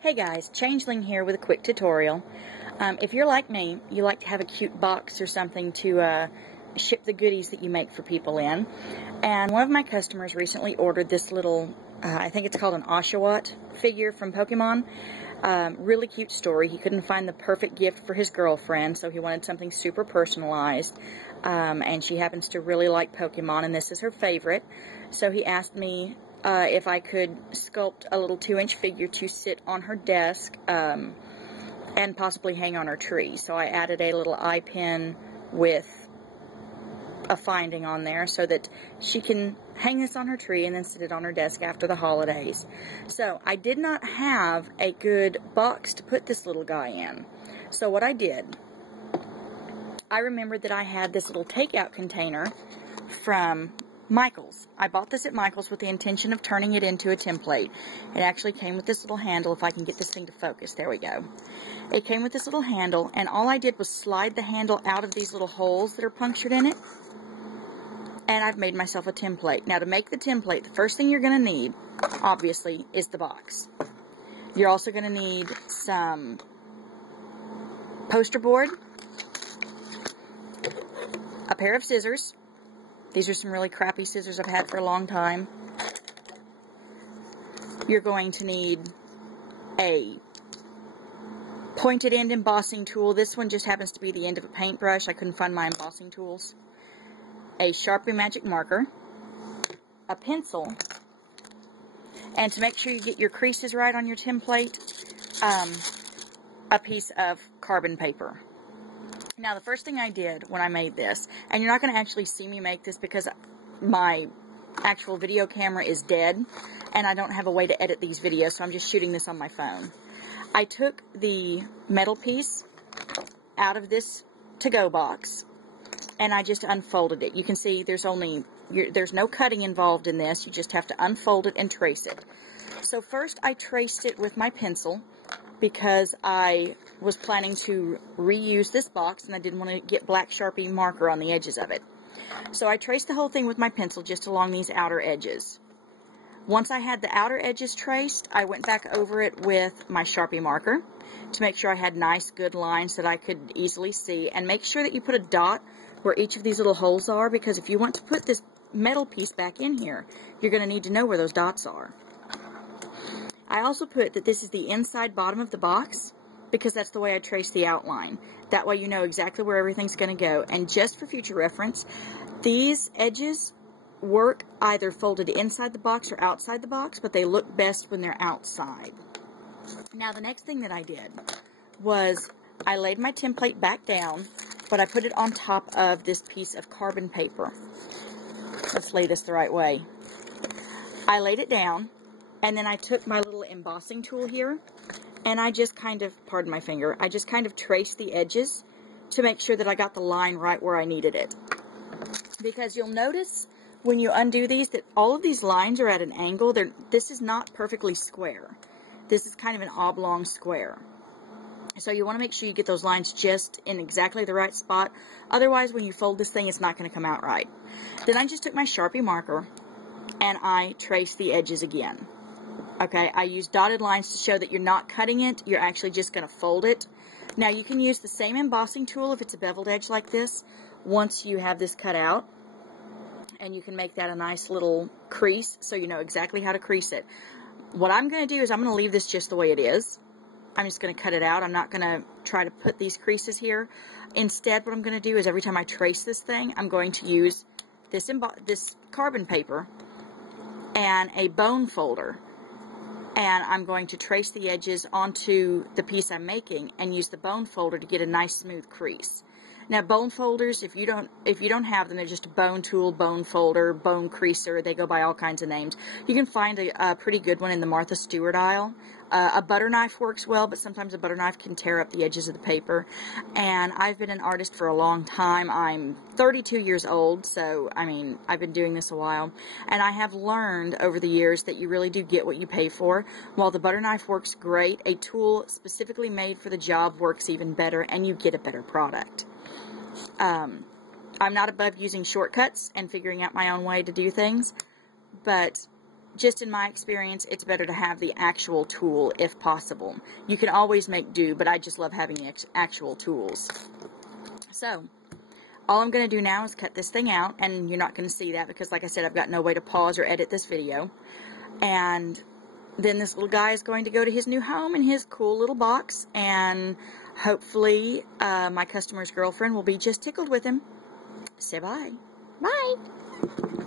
Hey guys, Changeling here with a quick tutorial. If you're like me, you like to have a cute box or something to ship the goodies that you make for people in. And one of my customers recently ordered this little, I think it's called an Oshawott figure from Pokemon. Really cute story. He couldn't find the perfect gift for his girlfriend, so he wanted something super personalized. And she happens to really like Pokemon, and this is her favorite. So he asked me if I could sculpt a little 2-inch figure to sit on her desk and possibly hang on her tree. So I added a little eye pin with a finding on there so that she can hang this on her tree and then sit it on her desk after the holidays. So I did not have a good box to put this little guy in. So what I did, I remembered that I had this little takeout container from Michaels. I bought this at Michaels with the intention of turning it into a template. It actually came with this little handle, if I can get this thing to focus. There we go. It came with this little handle, and all I did was slide the handle out of these little holes that are punctured in it, and I've made myself a template. Now, to make the template, the first thing you're going to need, obviously, is the box. You're also going to need some poster board, a pair of scissors. These are some really crappy scissors I've had for a long time. You're going to need a pointed end embossing tool. This one just happens to be the end of a paintbrush. I couldn't find my embossing tools. A Sharpie Magic marker, a pencil, and to make sure you get your creases right on your template, a piece of carbon paper. Now, the first thing I did when I made this, and you're not going to actually see me make this because my actual video camera is dead, and I don't have a way to edit these videos, so I'm just shooting this on my phone. I took the metal piece out of this to-go box, and I just unfolded it. You can see there's no cutting involved in this. You just have to unfold it and trace it. So first I traced it with my pencil, because I was planning to reuse this box and I didn't want to get black Sharpie marker on the edges of it. So I traced the whole thing with my pencil just along these outer edges. Once I had the outer edges traced, I went back over it with my Sharpie marker to make sure I had nice, good lines that I could easily see, and make sure that you put a dot where each of these little holes are, because if you want to put this metal piece back in here, you're going to need to know where those dots are. I also put that this is the inside bottom of the box, because that's the way I trace the outline. That way you know exactly where everything's going to go. And just for future reference, these edges work either folded inside the box or outside the box, but they look best when they're outside. Now, the next thing that I did was I laid my template back down, but I put it on top of this piece of carbon paper. Let's lay this the right way. I laid it down, and then I took my little embossing tool here, and I just kind of, pardon my finger, I just kind of traced the edges to make sure that I got the line right where I needed it. Because you'll notice when you undo these that all of these lines are at an angle. This is not perfectly square. This is kind of an oblong square. So you want to make sure you get those lines just in exactly the right spot. Otherwise, when you fold this thing, it's not going to come out right. Then I just took my Sharpie marker and I traced the edges again. Okay, I use dotted lines to show that you're not cutting it, you're actually just going to fold it. Now, you can use the same embossing tool if it's a beveled edge like this, once you have this cut out. And you can make that a nice little crease, so you know exactly how to crease it. What I'm going to do is I'm going to leave this just the way it is. I'm just going to cut it out. I'm not going to try to put these creases here. Instead, what I'm going to do is every time I trace this thing, I'm going to use this carbon paper and a bone folder. And I'm going to trace the edges onto the piece I'm making and use the bone folder to get a nice smooth crease. Now, bone folders, if you don't have them, they're just a bone tool, bone folder, bone creaser. They go by all kinds of names. You can find a pretty good one in the Martha Stewart aisle. A butter knife works well, but sometimes a butter knife can tear up the edges of the paper. And I've been an artist for a long time. I'm 32 years old, so, I mean, I've been doing this a while. And I have learned over the years that you really do get what you pay for. While the butter knife works great, a tool specifically made for the job works even better, and you get a better product. I'm not above using shortcuts and figuring out my own way to do things, but just in my experience, it's better to have the actual tool if possible. You can always make do, but I just love having the actual tools. So, all I'm going to do now is cut this thing out, and you're not going to see that because, like I said, I've got no way to pause or edit this video. And then this little guy is going to go to his new home in his cool little box, and hopefully my customer's girlfriend will be just tickled with him. Say bye. Bye!